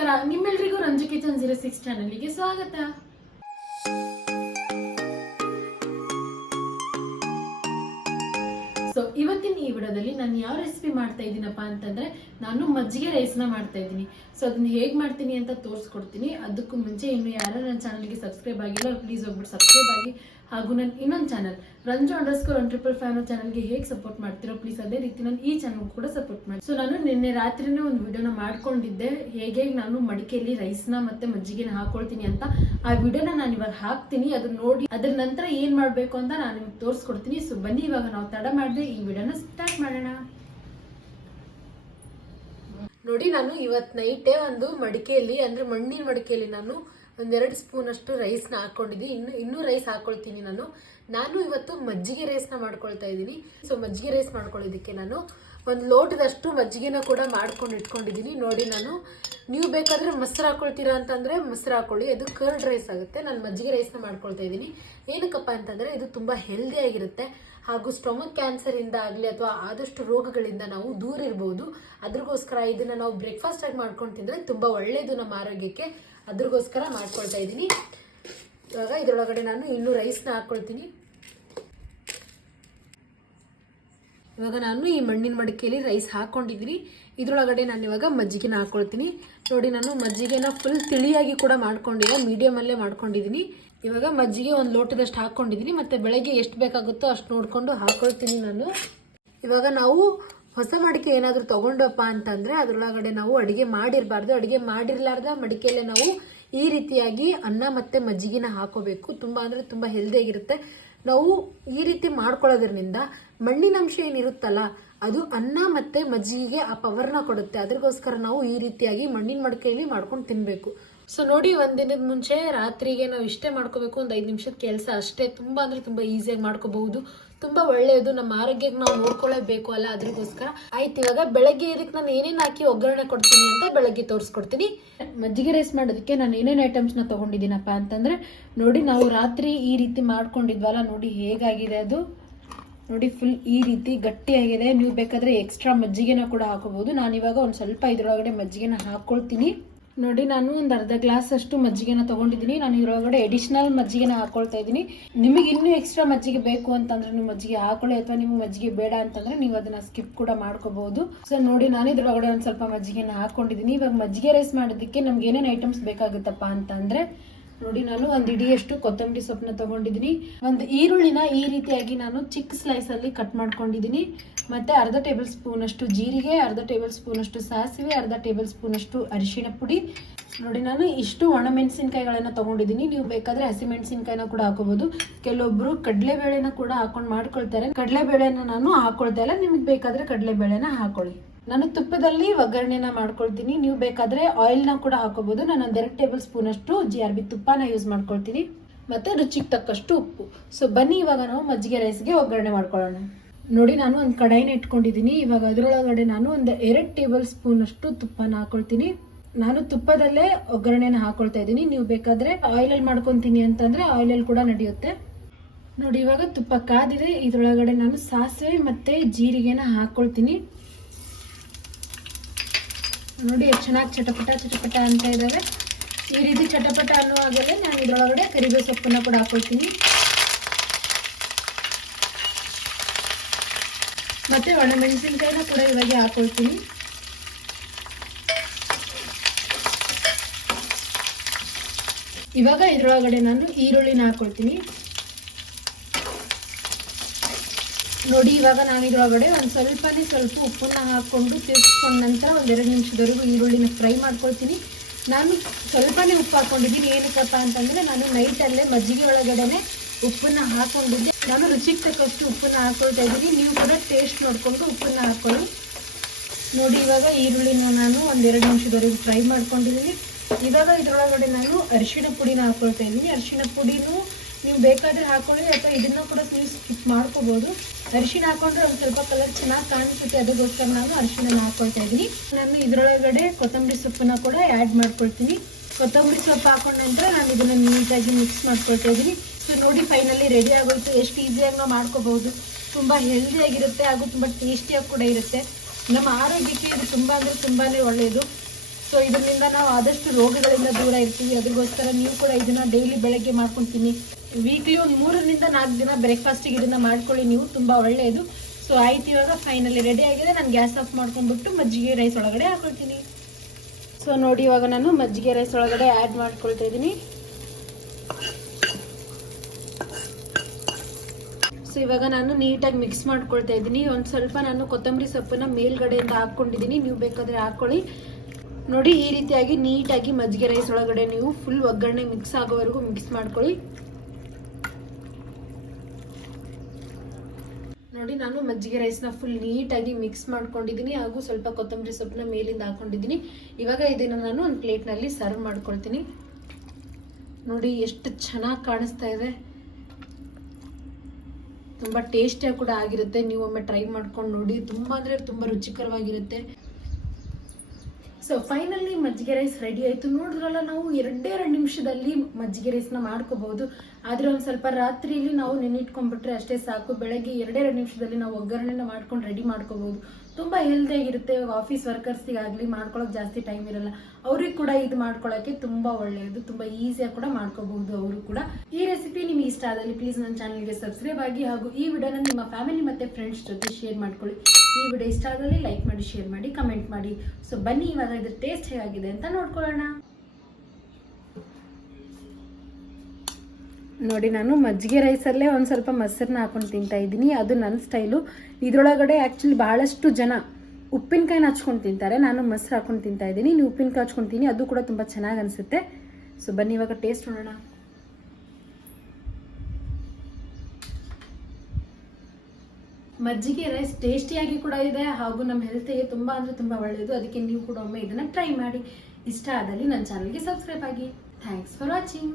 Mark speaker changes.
Speaker 1: ನಮಸ್ಕಾರ ನಿಮ್ಮೆಲ್ರಿಗೂ Ranju kitchen zero six ಚಾನಲ್ಗೆ ಸ್ವಾಗತ. ಸೊ ಇವತ್ತಿನ ಈ ವಿಡಿಯೋದಲ್ಲಿ ನಾನು ಯಾವ ರೆಸಿಪಿ ಮಾಡ್ತಾ ಇದ್ದೀನಪ್ಪ ಅಂತಂದ್ರೆ, ನಾನು ಮಜ್ಜಿಗೆ ರೈಸ್ನ ಮಾಡ್ತಾ ಇದ್ದೀನಿ. ಸೊ ಅದನ್ನ ಹೇಗೆ ಮಾಡ್ತೀನಿ ಅಂತ ತೋರಿಸ್ಕೊಡ್ತೀನಿ. ಅದಕ್ಕೂ ಮುಂಚೆ ಇನ್ನು ಯಾರು ನನ್ನ ಚಾನಲ್ಗೆ ಸಬ್ಸ್ಕ್ರೈಬ್ ಆಗಿಲ್ಲ ಪ್ಲೀಸ್ ಹೋಗ್ಬಿಟ್ಟು ಸಬ್ಸ್ಕ್ರೈಬ್ ಆಗಿ. ಹಾಗೂ ನನ್ನ ಇನ್ನೊಂದು channel Ranju underscore one triple five ಅನ್ನೋ ಚಾನಲ್ಗೆ ಹೇಗೆ ಸಪೋರ್ಟ್ ಮಾಡ್ತೀರೋ ಪ್ಲೀಸ್ ಅದೇ ರೀತಿ ನಾನು ಈ ಚಾನಲ್ ಕೂಡ ಸಪೋರ್ಟ್ ಮಾಡಿ. ಸೊ ನಾನು ನಿನ್ನೆ ರಾತ್ರಿನೇ ಒಂದು ವಿಡಿಯೋನ ಮಾಡ್ಕೊಂಡಿದ್ದೆ, ಹೇಗೆ ನಾನು ಮಡಿಕೆಯಲ್ಲಿ ರೈಸ್ನ ಮತ್ತೆ ಮಜ್ಜಿಗೆನ ಹಾಕೊಳ್ತೀನಿ ಅಂತ. ಆ ವಿಡಿಯೋನ ನಾನು ಇವಾಗ ಹಾಕ್ತೀನಿ, ಅದನ್ನ ನೋಡಿ, ಅದ್ರ ನಂತರ ಏನು ಮಾಡಬೇಕು ಅಂತ ನಾನು ನಿಮ್ಗೆ ತೋರಿಸ್ಕೊಡ್ತೀನಿ. ಸೊ ಬನ್ನಿ, ಇವಾಗ ನಾವು ತಡ ಮಾಡಿದೆ ಈ ವಿಡಿಯೋನ ಸ್ಟಾರ್ಟ್ ಮಾಡೋಣ. ನೋಡಿ, ನಾನು ಇವತ್ತು ನೈಟೇ ಒಂದು ಮಡಿಕೆಯಲ್ಲಿ ಅಂದ್ರೆ ಮಣ್ಣಿನ ಮಡಿಕೆಯಲ್ಲಿ ನಾನು ಒಂದೆರಡು ಸ್ಪೂನಷ್ಟು ರೈಸ್ನ ಹಾಕೊಂಡಿದ್ದೀನಿ ಇನ್ನು, ಇನ್ನೂ ರೈಸ್ ಹಾಕ್ಕೊಳ್ತೀನಿ ನಾನು. ನಾನು ಇವತ್ತು ಮಜ್ಜಿಗೆ ರೈಸ್ನ ಮಾಡ್ಕೊಳ್ತಾ ಇದ್ದೀನಿ. ಸೊ ಮಜ್ಜಿಗೆ ರೈಸ್ ಮಾಡ್ಕೊಳ್ಳೋದಕ್ಕೆ ನಾನು ಒಂದು ಲೋಟದಷ್ಟು ಮಜ್ಜಿಗೆನ ಕೂಡ ಮಾಡ್ಕೊಂಡು ಇಟ್ಕೊಂಡಿದ್ದೀನಿ. ನೋಡಿ ನಾನು, ನೀವು ಬೇಕಾದರೆ ಮೊಸರು ಹಾಕ್ಕೊಳ್ತೀರಾ ಅಂತಂದರೆ ಮೊಸರು ಹಾಕ್ಕೊಳ್ಳಿ ಅದು ಕರ್ಡ್ ರೈಸ್ ಆಗುತ್ತೆ. ನಾನು ಮಜ್ಜಿಗೆ ರೈಸ್ನ ಮಾಡ್ಕೊಳ್ತಾ ಇದ್ದೀನಿ. ಏನಕ್ಕಪ್ಪ ಅಂತಂದರೆ ಇದು ತುಂಬ ಹೆಲ್ದಿ ಆಗಿರುತ್ತೆ. ಹಾಗೂ ಸ್ಟೊಮಕ್ ಕ್ಯಾನ್ಸರಿಂದ ಆಗಲಿ ಅಥವಾ ಆದಷ್ಟು ರೋಗಗಳಿಂದ ನಾವು ದೂರ ಇರ್ಬೋದು. ಅದ್ರಗೋಸ್ಕರ ಇದನ್ನು ನಾವು ಬ್ರೇಕ್ಫಾಸ್ಟಾಗಿ ಮಾಡ್ಕೊಂಡು ತಿಂದರೆ ತುಂಬ ಒಳ್ಳೆಯದು ನಮ್ಮ ಆರೋಗ್ಯಕ್ಕೆ. ಅದ್ರಗೋಸ್ಕರ ಮಾಡ್ಕೊಳ್ತಾ ಇದ್ದೀನಿ. ಇವಾಗ ಇದರೊಳಗಡೆ ನಾನು ಇನ್ನೂ ರೈಸ್ನ ಹಾಕ್ಕೊಳ್ತೀನಿ ಇವಾಗ ನಾನು ಈ ಮಣ್ಣಿನ ಮಡಿಕೆಯಲ್ಲಿ ರೈಸ್ ಹಾಕ್ಕೊಂಡಿದ್ದೀನಿ ಇದರೊಳಗಡೆ ನಾನು ಇವಾಗ ಮಜ್ಜಿಗೆನ ಹಾಕ್ಕೊಳ್ತೀನಿ ನೋಡಿ, ನಾನು ಮಜ್ಜಿಗೆನ ಫುಲ್ ತಿಳಿಯಾಗಿ ಕೂಡ ಮಾಡ್ಕೊಂಡಿಲ್ಲ ಮೀಡಿಯಮಲ್ಲೇ ಮಾಡ್ಕೊಂಡಿದ್ದೀನಿ. ಇವಾಗ ಮಜ್ಜಿಗೆ ಒಂದು ಲೋಟದಷ್ಟು ಹಾಕ್ಕೊಂಡಿದ್ದೀನಿ ಮತ್ತು ಬೆಳಗ್ಗೆ ಎಷ್ಟು ಬೇಕಾಗುತ್ತೋ ಅಷ್ಟು ನೋಡಿಕೊಂಡು ಹಾಕ್ಕೊಳ್ತೀನಿ ನಾನು. ಇವಾಗ ನಾವು ಹೊಸ ಮಡಿಕೆ ಏನಾದರೂ ತಗೊಂಡಪ್ಪ ಅಂತಂದರೆ ಅದರೊಳಗಡೆ ನಾವು ಅಡುಗೆ ಮಾಡಿರಬಾರ್ದು. ಅಡುಗೆ ಮಾಡಿರಲಾರ್ದ ಮಡಿಕೆಯಲ್ಲೇ ನಾವು ಈ ರೀತಿಯಾಗಿ ಅನ್ನ ಮತ್ತು ಮಜ್ಜಿಗೆನ ಹಾಕೋಬೇಕು. ತುಂಬ ಅಂದರೆ ತುಂಬ ಹೆಲ್ದಿಯಾಗಿರುತ್ತೆ. ನಾವು ಈ ರೀತಿ ಮಾಡ್ಕೊಳ್ಳೋದ್ರಿಂದ ಮಣ್ಣಿನ ಅಂಶ ಏನಿರುತ್ತಲ್ಲ, ಅದು ಅನ್ನ ಮತ್ತು ಮಜ್ಜಿಗೆಗೆ ಆ ಪವರ್ನ ಕೊಡುತ್ತೆ. ಅದಕ್ಕೋಸ್ಕರ ನಾವು ಈ ರೀತಿಯಾಗಿ ಮಣ್ಣಿನ ಮಡಿಕೆಯಲ್ಲಿ ಮಾಡ್ಕೊಂಡು ತಿನ್ನಬೇಕು ಸೊ ನೋಡಿ, ಒಂದಿನದ ಮುಂಚೆ ರಾತ್ರಿಗೆ ನಾವು ಇಷ್ಟೇ ಮಾಡ್ಕೋಬೇಕು ಒಂದು ಐದು ನಿಮಿಷದ ಕೆಲಸ ಅಷ್ಟೇ. ತುಂಬ ಅಂದರೆ ತುಂಬ ಈಸಿಯಾಗಿ ಮಾಡ್ಕೋಬಹುದು. ತುಂಬ ಒಳ್ಳೆಯದು. ನಮ್ಮ ಆರೋಗ್ಯಕ್ಕೆ ನಾವು ನೋಡ್ಕೊಳ್ಳೇಬೇಕು ಅಲ್ಲ ಅದ್ರಿಗೋಸ್ಕರ. ಆಯ್ತು, ಇವಾಗ ಬೆಳಗ್ಗೆ ಇದಕ್ಕೆ ನಾನು ಏನೇನು ಹಾಕಿ ಒಗ್ಗರಣೆ ಕೊಡ್ತೀನಿ ಅಂತ ಬೆಳಗ್ಗೆ ತೋರಿಸ್ಕೊಡ್ತೀನಿ. ಮಜ್ಜಿಗೆ ರೈಸ್ ಮಾಡೋದಕ್ಕೆ ನಾನು ಏನೇನು ಐಟಮ್ಸ್ನ ತೊಗೊಂಡಿದ್ದೀನಪ್ಪ ಅಂತಂದರೆ, ನೋಡಿ, ನಾವು ರಾತ್ರಿ ಈ ರೀತಿ ಮಾಡ್ಕೊಂಡಿದ್ವಲ್ಲ, ನೋಡಿ ಹೇಗಾಗಿದೆ ಅದು. ನೋಡಿ ಫುಲ್ ಈ ರೀತಿ ಗಟ್ಟಿಯಾಗಿದೆ. ನೀವು ಬೇಕಾದರೆ ಎಕ್ಸ್ಟ್ರಾ ಮಜ್ಜಿಗೆನ ಕೂಡ ಹಾಕೋಬಹುದು. ನಾನು ಇವಾಗ ಒಂದು ಸ್ವಲ್ಪ ಇದರೊಳಗಡೆ ಮಜ್ಜಿಗೆನ ಹಾಕ್ಕೊಳ್ತೀನಿ ನೋಡಿ, ನಾನು ಒಂದು ಅರ್ಧ ಗ್ಲಾಸ್ ಅಷ್ಟು ಮಜ್ಜಿಗೆನ ತಗೊಂಡಿದ್ದೀನಿ. ನಾನು ಇದರೊಳಗಡೆ ಎಡಿಷನಲ್ ಮಜ್ಜಿಗೆನ ಹಾಕೊಳ್ತಾ ಇದ್ದೀನಿ. ನಿಮಗೆ ಇನ್ನೂ ಎಕ್ಸ್ಟ್ರಾ ಮಜ್ಜಿಗೆ ಬೇಕು ಅಂತಂದ್ರೆ ನೀವು ಮಜ್ಜಿಗೆ ಹಾಕೊಳ್ಳಿ, ಅಥವಾ ನಿಮ್ಗೆ ಮಜ್ಜಿಗೆ ಬೇಡ ಅಂತಂದ್ರೆ ನೀವು ಅದನ್ನ ಸ್ಕಿಪ್ ಕೂಡ ಮಾಡ್ಕೋಬಹುದು ಸೊ ನೋಡಿ, ನಾನು ಇದ್ರೊಳಗಡೆ ಒಂದು ಸ್ವಲ್ಪ ಮಜ್ಜಿಗೆನ ಹಾಕೊಂಡಿದ್ದೀನಿ. ಇವಾಗ ಮಜ್ಜಿಗೆ ರೈಸ್ ಮಾಡೋದಕ್ಕೆ ನಮ್ಗೆ ಏನೇನು ಐಟಮ್ಸ್ ಬೇಕಾಗುತ್ತಪ್ಪ ಅಂತಂದ್ರೆ ನೋಡಿ ನಾನು ಒಂದು ಇಡಿಯಷ್ಟು ಕೊತ್ತಂಬರಿ ಸೊಪ್ಪನ್ನ ತಗೊಂಡಿದ್ದೀನಿ. ಒಂದು ಈರುಳ್ಳಿನ ಈ ರೀತಿಯಾಗಿ ನಾನು ಚಿಕ್ಕ ಸ್ಲೈಸ್ ಅಲ್ಲಿ ಕಟ್ ಮಾಡ್ಕೊಂಡಿದ್ದೀನಿ. ಮತ್ತೆ ಅರ್ಧ ಟೇಬಲ್ ಸ್ಪೂನ್ ಅಷ್ಟು ಜೀರಿಗೆ, ಅರ್ಧ ಟೇಬಲ್ ಸ್ಪೂನ್ ಅಷ್ಟು ಸಾಸಿವೆ, ಅರ್ಧ ಟೇಬಲ್ ಸ್ಪೂನ್ ಅಷ್ಟು ಅರಿಶಿಣ ಪುಡಿ. ನೋಡಿ ನಾನು ಇಷ್ಟು ಒಣಮೆಣಸಿನ್ಕಾಯಿಗಳನ್ನ ತಗೊಂಡಿದ್ದೀನಿ. ನೀವು ಬೇಕಾದ್ರೆ ಹಸಿಮೆಣಸಿನ್ಕಾಯಿನ ಕೂಡ ಹಾಕೋಬಹುದು ಕೆಲವೊಬ್ರು ಕಡಲೆಬೇಳೆನ ಕೂಡ ಹಾಕೊಂಡು ಮಾಡ್ಕೊಳ್ತಾರೆ. ಕಡಲೆಬೇಳೆನ ನಾನು ಹಾಕೊಳ್ತಾ ಇಲ್ಲ. ನಿಮ್ಗೆ ಬೇಕಾದ್ರೆ ಕಡಲೆಬೇಳೆನ ಹಾಕೊಳ್ಳಿ. ನಾನು ತುಪ್ಪದಲ್ಲಿ ಒಗ್ಗರಣೆನ ಮಾಡ್ಕೊಳ್ತೀನಿ. ನೀವು ಬೇಕಾದ್ರೆ ಆಯಿಲ್ನ ಕೂಡ ಹಾಕೋಬಹುದು ನಾನು ಒಂದೆರಡು ಟೇಬಲ್ ಸ್ಪೂನ್ ಅಷ್ಟು ಜಿ ಆರ್ ಬಿ ತುಪ್ಪನ ಯೂಸ್ ಮಾಡ್ಕೊಳ್ತೀನಿ. ಮತ್ತೆ ರುಚಿಗೆ ತಕ್ಕಷ್ಟು ಉಪ್ಪು. ಸೊ ಬನ್ನಿ, ಇವಾಗ ನಾವು ಮಜ್ಜಿಗೆ ರೈಸ್ಗೆ ಒಗ್ಗರಣೆ ಮಾಡ್ಕೊಳ್ಳೋಣ. ನೋಡಿ, ನಾನು ಒಂದು ಕಡಾಯಿನ ಇಟ್ಕೊಂಡಿದ್ದೀನಿ. ಇವಾಗ ಅದರೊಳಗಡೆ ನಾನು ಒಂದು ಎರಡು ಟೇಬಲ್ ಸ್ಪೂನ್ ಅಷ್ಟು ತುಪ್ಪನ ಹಾಕೊಳ್ತೀನಿ. ನಾನು ತುಪ್ಪದಲ್ಲೇ ಒಗ್ಗರಣೆನ ಹಾಕೊಳ್ತಾ ಇದ್ದೀನಿ. ನೀವು ಬೇಕಾದ್ರೆ ಆಯಿಲಲ್ಲಿ ಮಾಡ್ಕೊತೀನಿ ಅಂತಂದ್ರೆ ಆಯಿಲಲ್ಲಿ ಕೂಡ ನಡೆಯುತ್ತೆ. ನೋಡಿ, ಇವಾಗ ತುಪ್ಪ ಕಾದಿದೆ. ಇದರೊಳಗಡೆ ನಾನು ಸಾಸಿವೆ ಮತ್ತೆ ಜೀರಿಗೆನ ಹಾಕೊಳ್ತೀನಿ. ನೋಡಿ ಎಷ್ಟು ಚೆನ್ನಾಗಿ ಚಟಪಟ ಚಟಪಟ ಅಂತ ಇದ್ದಾವೆ ಈ ರೀತಿ ಚಟಪಟ ಅನ್ನೋ ಆಗಲೇ ನಾನು ಇದರೊಳಗಡೆ ಕರಿಬೇವು ಸೊಪ್ಪನ್ನ ಕೂಡ ಹಾಕೊಳ್ತೀನಿ. ಮತ್ತೆ ಒಣಮೆಣಸಿನ್ಕಾಯಿನ ಕೂಡ ಇವಾಗ ಹಾಕೊಳ್ತೀನಿ. ಇವಾಗ ಇದರೊಳಗಡೆ ನಾನು ಈರುಳ್ಳಿನ ಹಾಕೊಳ್ತೀನಿ. ನೋಡಿ, ಇವಾಗ ನಾನು ಇದ್ರೊಳಗಡೆ ಒಂದು ಸ್ವಲ್ಪನೇ ಸ್ವಲ್ಪ ಉಪ್ಪನ್ನ ಹಾಕ್ಕೊಂಡು ತಿರ್ಸ್ಕೊಂಡ ನಂತರ ಒಂದೆರಡು ನಿಮಿಷದವರೆಗೂ ಈರುಳ್ಳಿನ ಫ್ರೈ ಮಾಡ್ಕೊಳ್ತೀನಿ. ನಾನು ಸ್ವಲ್ಪನೇ ಉಪ್ಪು ಹಾಕೊಂಡಿದ್ದೀನಿ ಏನಕ್ಕಪ್ಪ ಅಂತಂದರೆ ನಾನು ನೈಟಲ್ಲೇ ಮಜ್ಜಿಗೆ ಒಳಗಡೆನೆ ಉಪ್ಪನ್ನ ಹಾಕೊಂಡಿದ್ದೆ ನಾನು ರುಚಿಗೆ ತಕ್ಕಷ್ಟು ಉಪ್ಪನ್ನ ಹಾಕ್ಕೊಳ್ತಾ ಇದ್ದೀನಿ. ನೀವು ಕೂಡ ಟೇಸ್ಟ್ ನೋಡಿಕೊಂಡು ಉಪ್ಪನ್ನ ಹಾಕೊಳ್ಳಿ. ನೋಡಿ, ಇವಾಗ ಈರುಳ್ಳಿನ ನಾನು ಒಂದೆರಡು ನಿಮಿಷದವರೆಗೂ ಫ್ರೈ ಮಾಡ್ಕೊಂಡಿದ್ದೀನಿ. ಇವಾಗ ಇದರೊಳಗಡೆ ನಾನು ಅರಿಶಿನ ಪುಡಿನ ಹಾಕೊಳ್ತಾ ಇದ್ದೀನಿ. ಅರಿಶಿಣ ಪುಡಿನೂ ನೀವು ಬೇಕಾದ್ರೆ ಹಾಕೊಳ್ಳಿ, ಅಥವಾ ಇದನ್ನ ಕೂಡ ನೀವು ಸ್ಕಿಪ್ ಮಾಡ್ಕೋಬಹುದು ಅರಿಶಿನ ಹಾಕೊಂಡ್ರೆ ಒಂದ್ ಸ್ವಲ್ಪ ಕಲರ್ ಚೆನ್ನಾಗಿ ಕಾಣಿಸುತ್ತೆ, ಅದಕ್ಕೋಸ್ಕರ ನಾನು ಅರಿಶಿನ ಹಾಕೊಳ್ತಾ ಇದೀನಿ ನಾನು ಇದರೊಳಗಡೆ ಕೊತ್ತಂಬರಿ ಸೊಪ್ಪನ್ನ ಕೂಡ ಆ್ಯಡ್ ಮಾಡ್ಕೊಳ್ತೀನಿ. ಕೊತ್ತಂಬರಿ ಸೊಪ್ಪು ಹಾಕೊಂಡ ನಂತರ ನಾನು ಇದನ್ನ ನೀಟಾಗಿ ಮಿಕ್ಸ್ ಮಾಡ್ಕೊಳ್ತಾ ಇದೀನಿ ಸೊ ನೋಡಿ ಫೈನಲಿ ರೆಡಿ ಆಗೋಯ್ತು. ಎಷ್ಟು ಈಸಿಯಾಗಿ ನಾವು ಮಾಡ್ಕೋಬಹುದು. ಹೆಲ್ದಿ ಆಗಿರುತ್ತೆ, ಹಾಗೂ ತುಂಬಾ ಟೇಸ್ಟಿಯಾಗಿ ಕೂಡ ಇರುತ್ತೆ. ನಮ್ಮ ಆರೋಗ್ಯಕ್ಕೆ ಇದು ತುಂಬಾ ಅಂದ್ರೆ ತುಂಬಾ ಒಳ್ಳೆಯದು ಸೊ ಇದರಿಂದ ನಾವು ಆದಷ್ಟು ರೋಗಗಳಿಂದ ದೂರ ಇರ್ತೀವಿ. ಅದಕ್ಕೋಸ್ಕರ ನೀವು ಕೂಡ ಇದನ್ನ ಡೈಲಿ ಬೆಳಗ್ಗೆ ಮಾಡ್ಕೊತೀನಿ. ವೀಕ್ಲಿ ಒಂದು ಮೂರರಿಂದ ನಾಲ್ಕು ದಿನ ಬ್ರೇಕ್ಫಾಸ್ಟಿಗೆ ಇದನ್ನ ಮಾಡ್ಕೊಳ್ಳಿ. ನೀವು ತುಂಬ ಒಳ್ಳೆಯದು. ಸೊ ಆಯ್ತು ಇವಾಗ ಫೈನಲಿ ರೆಡಿ ಆಗಿದೆ. ನಾನು ಗ್ಯಾಸ್ ಆಫ್ ಮಾಡ್ಕೊಂಡ್ಬಿಟ್ಟು ಮಜ್ಜಿಗೆ ರೈಸ್ ಒಳಗಡೆ ಹಾಕೊಳ್ತೀನಿ. ಸೊ ನೋಡಿ ಇವಾಗ ನಾನು ಮಜ್ಜಿಗೆ ರೈಸ್ ಒಳಗಡೆ ಆ್ಯಡ್ ಮಾಡ್ಕೊಳ್ತಾ ಇದ್ದೀನಿ. ಸೊ ಇವಾಗ ನಾನು ನೀಟಾಗಿ ಮಿಕ್ಸ್ ಮಾಡ್ಕೊಳ್ತಾ ಇದ್ದೀನಿ. ಒಂದು ಸ್ವಲ್ಪ ನಾನು ಕೊತ್ತಂಬರಿ ಸೊಪ್ಪನ್ನ ಮೇಲ್ಗಡೆಯಿಂದ ಹಾಕ್ಕೊಂಡಿದ್ದೀನಿ. ನೀವು ಬೇಕಾದರೆ ಹಾಕ್ಕೊಳ್ಳಿ ನೋಡಿ, ಈ ರೀತಿಯಾಗಿ ನೀಟಾಗಿ ಮಜ್ಜಿಗೆ ರೈಸ್ ಒಳಗಡೆ ನೀವು ಫುಲ್ ಒಗ್ಗರಣೆ ಮಿಕ್ಸ್ ಆಗೋವರೆಗೂ ಮಿಕ್ಸ್ ಮಾಡ್ಕೊಳ್ಳಿ. ನೋಡಿ, ನಾನು ಮಜ್ಜಿಗೆ ರೈಸ್ನ ಫುಲ್ ನೀಟಾಗಿ ಮಿಕ್ಸ್ ಮಾಡ್ಕೊಂಡಿದ್ದೀನಿ ಹಾಗೂ ಸ್ವಲ್ಪ ಕೊತ್ತಂಬರಿ ಸೊಪ್ಪನ್ನ ಮೇಲಿಂದ ಹಾಕೊಂಡಿದ್ದೀನಿ. ಇವಾಗ ಇದನ್ನು ನಾನು ಒಂದು ಪ್ಲೇಟ್ನಲ್ಲಿ ಸರ್ವ್ ಮಾಡ್ಕೊಳ್ತೀನಿ. ನೋಡಿ, ಎಷ್ಟು ಚೆನ್ನಾಗಿ ಕಾಣಿಸ್ತಾ ಇದೆ. ತುಂಬ ಟೇಸ್ಟಿಯಾಗಿ ಕೂಡ ಆಗಿರುತ್ತೆ. ನೀವು ಒಮ್ಮೆ ಟ್ರೈ ಮಾಡ್ಕೊಂಡು ನೋಡಿ, ತುಂಬ ಅಂದರೆ ತುಂಬ ರುಚಿಕರವಾಗಿರುತ್ತೆ. ಸೊ ಫೈನಲಿ ಮಜ್ಜಿಗೆ ರೈಸ್ ರೆಡಿ ಆಯಿತು. ನೋಡಿದ್ರಲ್ಲ, ನಾವು ಎರಡೇ ಎರಡು ನಿಮಿಷದಲ್ಲಿ ಮಜ್ಜಿಗೆ ರೈಸ್ನ ಮಾಡ್ಕೋಬಹುದು ಆದರೆ ಒಂದು ಸ್ವಲ್ಪ ರಾತ್ರಿಯಲ್ಲಿ ನಾವು ನೆನೆ ನೆನ್ನಿಟ್ಕೊಂಡ್ಬಿಟ್ರೆ ಅಷ್ಟೇ ಸಾಕು. ಬೆಳಗ್ಗೆ ಎರಡೆರಡು ನಿಮಿಷದಲ್ಲಿ ನಾವು ಒಗ್ಗರಣೆನ ಮಾಡ್ಕೊಂಡು ರೆಡಿ ಮಾಡ್ಕೋಬಹುದು ತುಂಬ ಹೆಲ್ದಿಯಾಗಿರುತ್ತೆ ಆಫೀಸ್ ವರ್ಕರ್ಸಿಗಾಗಲಿ ಮಾಡ್ಕೊಳ್ಳೋಕೆ ಜಾಸ್ತಿ ಟೈಮ್ ಇರಲ್ಲ. ಅವ್ರಿಗೆ ಕೂಡ ಇದು ಮಾಡ್ಕೊಳ್ಳೋಕ್ಕೆ ತುಂಬ ಒಳ್ಳೆಯದು ತುಂಬ ಈಸಿಯಾಗಿ ಕೂಡ ಮಾಡ್ಕೋಬಹುದು ಅವರು ಕೂಡ. ಈ ರೆಸಿಪಿ ನಿಮಗೆ ಇಷ್ಟ ಆದಲ್ಲಿ ಪ್ಲೀಸ್ ನನ್ನ ಚಾನಲ್ಗೆ ಸಬ್ಸ್ಕ್ರೈಬ್ ಆಗಿ ಹಾಗೂ ಈ ವಿಡಿಯೋನ ನಿಮ್ಮ ಫ್ಯಾಮಿಲಿ ಮತ್ತು ಫ್ರೆಂಡ್ಸ್ ಜೊತೆ ಶೇರ್ ಮಾಡ್ಕೊಳ್ಳಿ. ಈ ವಿಡಿಯೋ ಇಷ್ಟ ಆದಲ್ಲಿ ಲೈಕ್ ಮಾಡಿ ಶೇರ್ ಮಾಡಿ ಕಮೆಂಟ್ ಮಾಡಿ. ಸೊ ಬನ್ನಿ, ಇವಾಗ ಇದ್ರ ಟೇಸ್ಟ್ ಹೇಗಾಗಿದೆ ಅಂತ ನೋಡ್ಕೊಳ್ಳೋಣ. ನೋಡಿ, ನಾನು ಮಜ್ಜಿಗೆ ರೈಸಲ್ಲೇ ಒಂದು ಸ್ವಲ್ಪ ಮೊಸರನ್ನ ಹಾಕೊಂಡು ತಿಂತಾ ಇದ್ದೀನಿ. ಅದು ನನ್ನ ಸ್ಟೈಲು. ಇದರೊಳಗಡೆ ಆ್ಯಕ್ಚುಲಿ ಬಹಳಷ್ಟು ಜನ ಉಪ್ಪಿನಕಾಯಿನ ಹಚ್ಕೊಂಡು ತಿಂತಾರೆ. ನಾನು ಮೊಸರು ಹಾಕೊಂಡು ತಿಂತಾ ಇದ್ದೀನಿ. ನೀವು ಉಪ್ಪಿನಕಾಯಿ ಹಚ್ಕೊತೀನಿ ಅದು ಕೂಡ ತುಂಬ ಚೆನ್ನಾಗಿ ಅನಿಸುತ್ತೆ. ಸೊ ಬನ್ನಿ, ಇವಾಗ ಟೇಸ್ಟ್ ನೋಡೋಣ. ಮಜ್ಜಿಗೆ ರೈಸ್ ಟೇಸ್ಟಿಯಾಗಿ ಕೂಡ ಇದೆ. ಹಾಗೂ ನಮ್ಮ ಹೆಲ್ತಿಗೆ ತುಂಬ ಅಂದರೆ ತುಂಬ ಒಳ್ಳೆಯದು ಅದಕ್ಕೆ ನೀವು ಕೂಡ ಒಮ್ಮೆ ಇದನ್ನು ಟ್ರೈ ಮಾಡಿ. ಇಷ್ಟ ಆದಲ್ಲಿ ನನ್ನ ಚಾನಲ್ಗೆ ಸಬ್ಸ್ಕ್ರೈಬ್ ಆಗಿ. Thanks for watching